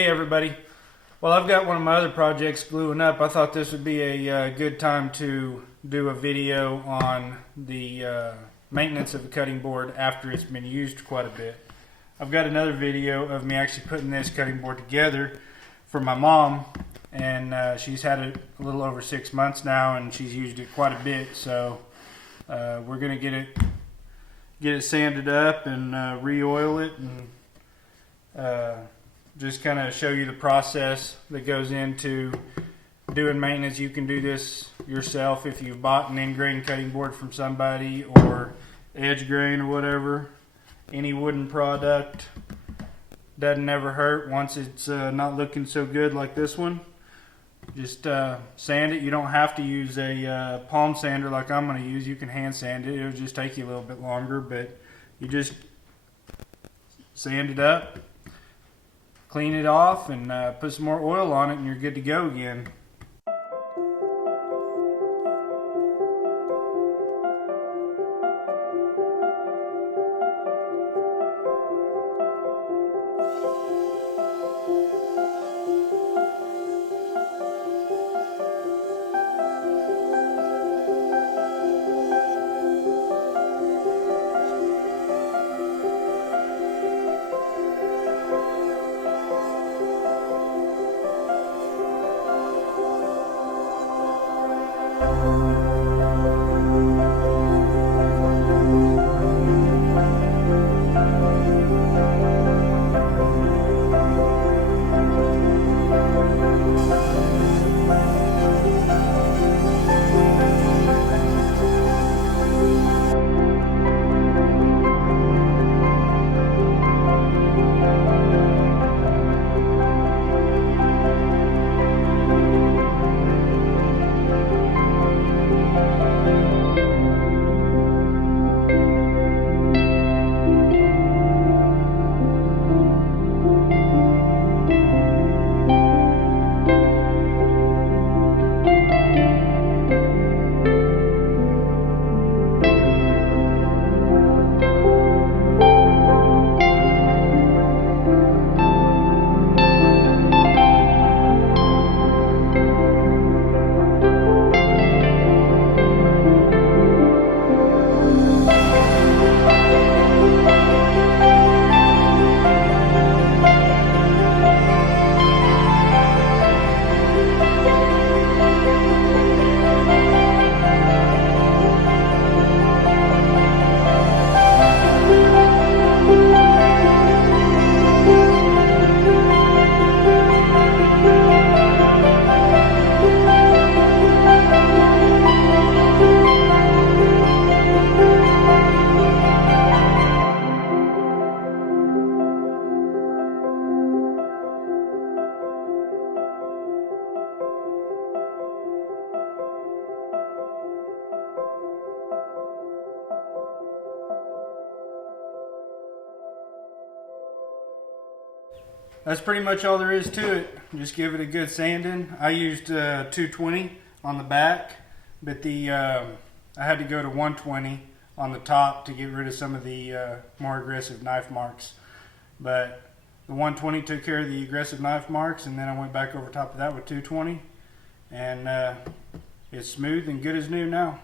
Hey everybody. Well, I've got one of my other projects gluing up. I thought this would be a good time to do a video on the maintenance of a cutting board after it's been used quite a bit. I've got another video of me actually putting this cutting board together for my mom, and she's had it a little over 6 months now, and she's used it quite a bit. So we're gonna get it sanded up and re-oil it, and just kind of show you the process that goes into doing maintenance. You can do this yourself if you've bought an end grain cutting board from somebody, or edge grain or whatever. Any wooden product doesn't ever hurt once it's not looking so good like this one. Just sand it. You don't have to use a palm sander like I'm going to use. You can hand sand it. It'll just take you a little bit longer, but you just sand it up, clean it off, and put some more oil on it, and you're good to go again. That's pretty much all there is to it. Just give it a good sanding. I used 220 on the back, but I had to go to 120 on the top to get rid of some of the more aggressive knife marks. But the 120 took care of the aggressive knife marks, and then I went back over top of that with 220, and it's smooth and good as new now.